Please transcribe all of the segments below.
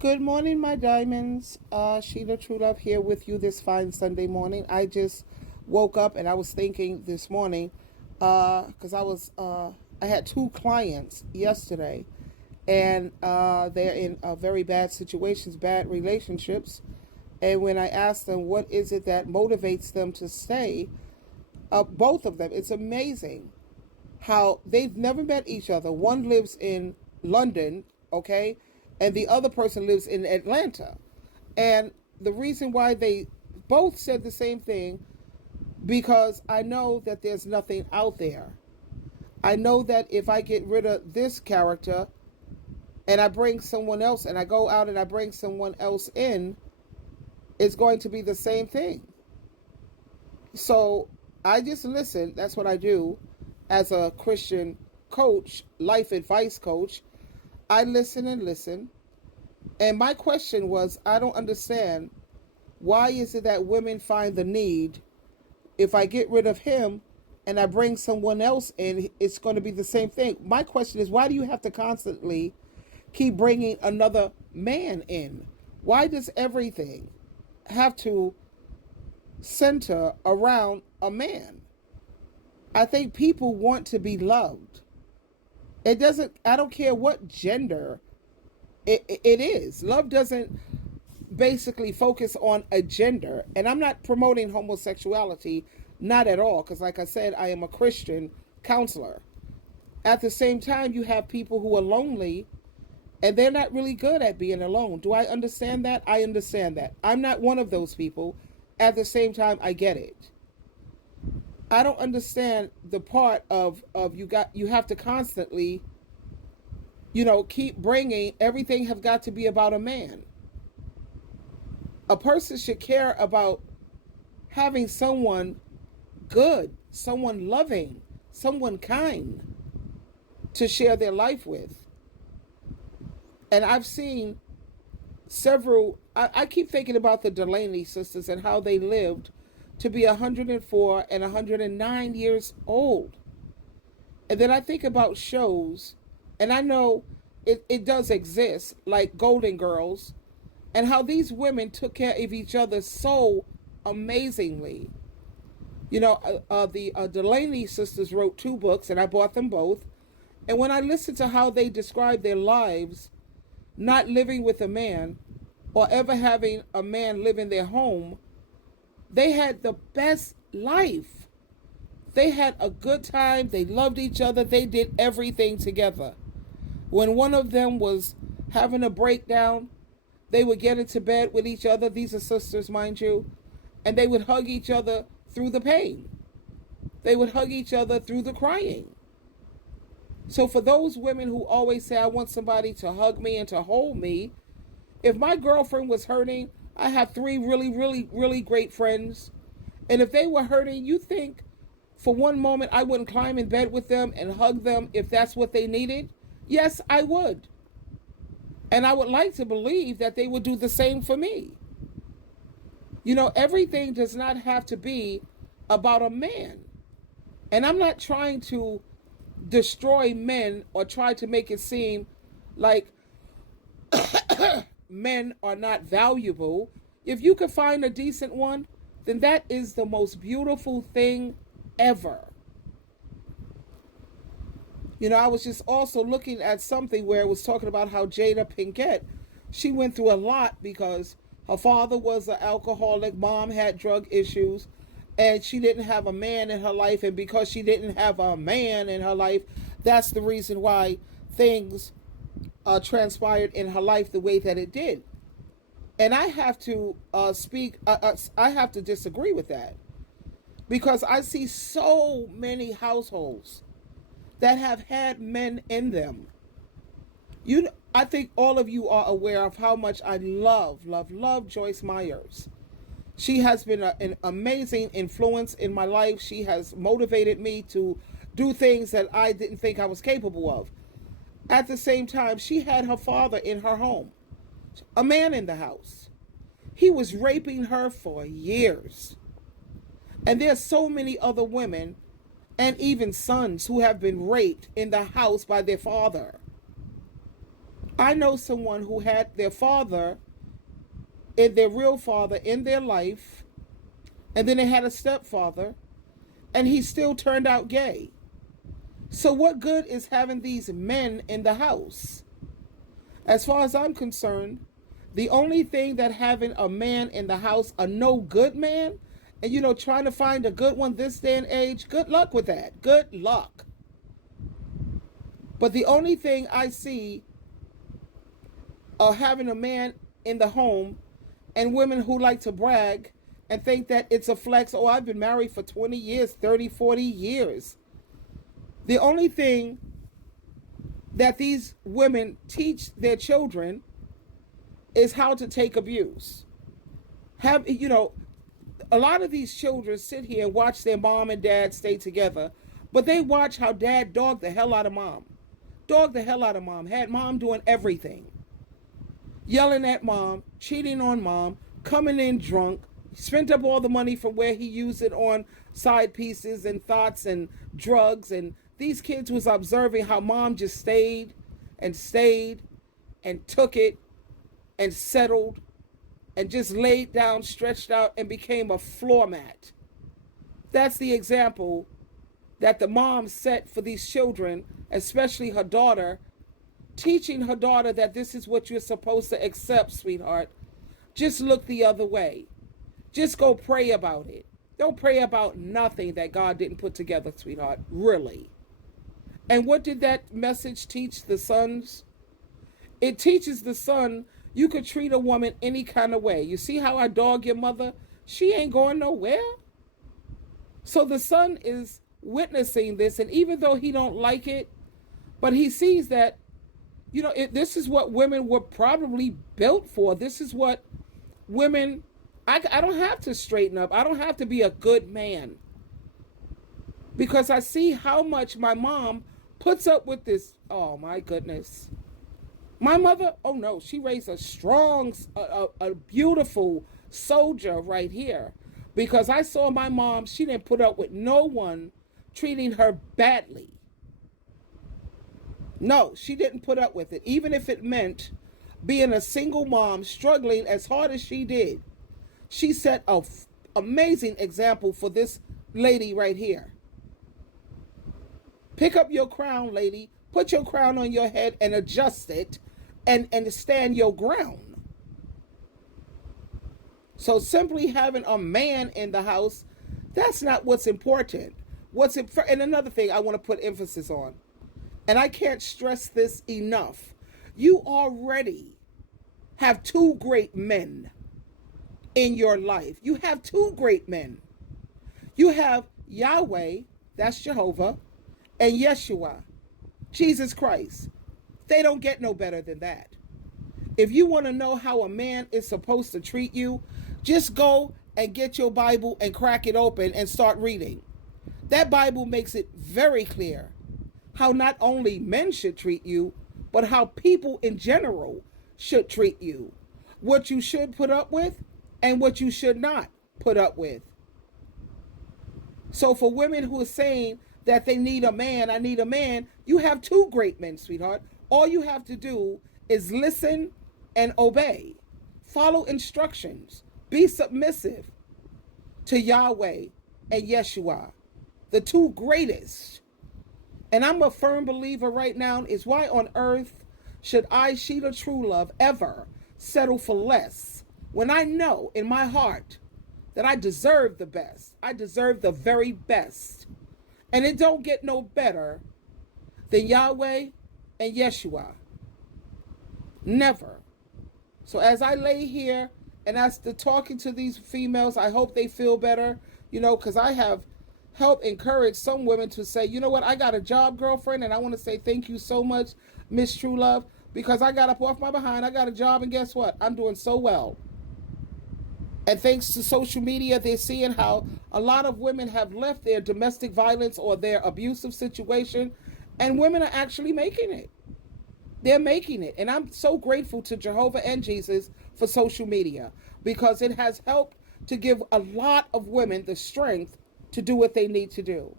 Good morning, my diamonds. SheilaTruelove here with you this fine Sunday morning. I just woke up and I was thinking this morning, because I had two clients yesterday, and they're in very bad situations, bad relationships. And when I asked them what is it that motivates them to stay, both of them, it's amazing how they've never met each other. One lives in London, okay, and the other person lives in Atlanta. And the reason why they both said the same thing, because I know that there's nothing out there. I know that if I get rid of this character and I bring someone else, and I go out and I bring someone else in, it's going to be the same thing. So I just listen. That's what I do as a Christian coach, life advice coach. I listen and listen. And my question was, I don't understand, why is it that women find the need, if I get rid of him and I bring someone else in, it's going to be the same thing. My question is, why do you have to constantly keep bringing another man in? Why does everything have to center around a man? I think people want to be loved. I don't care what gender it is. Love doesn't basically focus on a gender. And I'm not promoting homosexuality, not at all, because like I said, I am a Christian counselor. At the same time, you have people who are lonely and they're not really good at being alone. Do I understand that? I understand that. I'm not one of those people. At the same time, I get it. I don't understand the part of you have to constantly, keep bringing everything have got to be about a man. A person should care about having someone good, someone loving, someone kind to share their life with. And I've seen several, I keep thinking about the Delaney sisters and how they lived to be 104 and 109 years old. And then I think about shows, and I know it does exist, like Golden Girls, and how these women took care of each other so amazingly. The Delaney sisters wrote two books, and I bought them both. And when I listened to how they described their lives, not living with a man or ever having a man live in their home, they had the best life. They had a good time. They loved each other. They did everything together. When one of them was having a breakdown, they would get into bed with each other. These are sisters, mind you. And they would hug each other through the pain. They would hug each other through the crying. So for those women who always say, I want somebody to hug me and to hold me, if my girlfriend was hurting, I have three really, really, really great friends. And if they were hurting, you think for one moment I wouldn't climb in bed with them and hug them if that's what they needed? Yes, I would. And I would like to believe that they would do the same for me. Everything does not have to be about a man. And I'm not trying to destroy men or try to make it seem like men are not valuable. If you could find a decent one, then that is the most beautiful thing ever. I was just also looking at something where it was talking about how Jada Pinkett, she went through a lot because her father was an alcoholic, mom had drug issues, and she didn't have a man in her life. And because she didn't have a man in her life, that's the reason why things transpired in her life the way that it did. And I have to I have to disagree with that, because I see so many households that have had men in them. I think all of you are aware of how much I love Joyce Myers. She has been an amazing influence in my life. She has motivated me to do things that I didn't think I was capable of. At the same time, she had her father in her home, a man in the house. He was raping her for years. And there's so many other women and even sons who have been raped in the house by their father. I know someone who had their father, their real father in their life, and then they had a stepfather, and he still turned out gay. So what good is having these men in the house? As far as I'm concerned, the only thing that having a man in the house, a no good man, and trying to find a good one this day and age, good luck with that. Good luck. But the only thing I see of having a man in the home, and women who like to brag and think that it's a flex. Oh, I've been married for 20 years, 30, 40 years. The only thing that these women teach their children is how to take abuse. A lot of these children sit here and watch their mom and dad stay together, but they watch how dad dogged the hell out of mom. Dogged the hell out of mom. Had mom doing everything. Yelling at mom, cheating on mom, coming in drunk, spent up all the money from where he used it on side pieces and thoughts and drugs. And these kids was observing how mom just stayed and took it and settled and just laid down, stretched out, and became a floor mat. That's the example that the mom set for these children, especially her daughter, teaching her daughter that this is what you're supposed to accept, sweetheart. Just look the other way. Just go pray about it. Don't pray about nothing that God didn't put together, sweetheart. Really. And what did that message teach the sons? It teaches the son you could treat a woman any kind of way. You see how I dog your mother? She ain't going nowhere. So the son is witnessing this, and even though he don't like it, but he sees that this is what women were probably built for. This is what women, I don't have to straighten up. I don't have to be a good man. Because I see how much my mom puts up with this. Oh, my goodness. My mother, oh no, she raised a strong, a beautiful soldier right here. Because I saw my mom, she didn't put up with no one treating her badly. No, she didn't put up with it, even if it meant being a single mom struggling as hard as she did. She set an amazing example for this lady right here. Pick up your crown, lady. Put your crown on your head and adjust it and stand your ground. So simply having a man in the house, that's not what's important. And another thing I want to put emphasis on, and I can't stress this enough. You already have two great men in your life. You have two great men. You have Yahweh, that's Jehovah, and Yeshua, Jesus Christ. They don't get no better than that. If you want to know how a man is supposed to treat you, just go and get your Bible and crack it open and start reading. That Bible makes it very clear how not only men should treat you, but how people in general should treat you. What you should put up with and what you should not put up with. So for women who are saying that they need a man, I need a man, you have two great men, sweetheart. All you have to do is listen and obey. Follow instructions. Be submissive to Yahweh and Yeshua, the two greatest. And I'm a firm believer right now is why on earth should I, SheilaTruelove, ever settle for less when I know in my heart that I deserve the best. I deserve the very best. And it don't get no better than Yahweh and Yeshua. Never. So as I lay here and as to talking to these females, I hope they feel better, because I have helped encourage some women to say, you know what, I got a job, girlfriend, and I want to say thank you so much, Miss True Love, because I got up off my behind, I got a job, and guess what? I'm doing so well. And thanks to social media, they're seeing how a lot of women have left their domestic violence or their abusive situation, and women are actually making it. They're making it. And I'm so grateful to Jehovah and Jesus for social media, because it has helped to give a lot of women the strength to do what they need to do.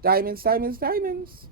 Diamonds, diamonds, diamonds.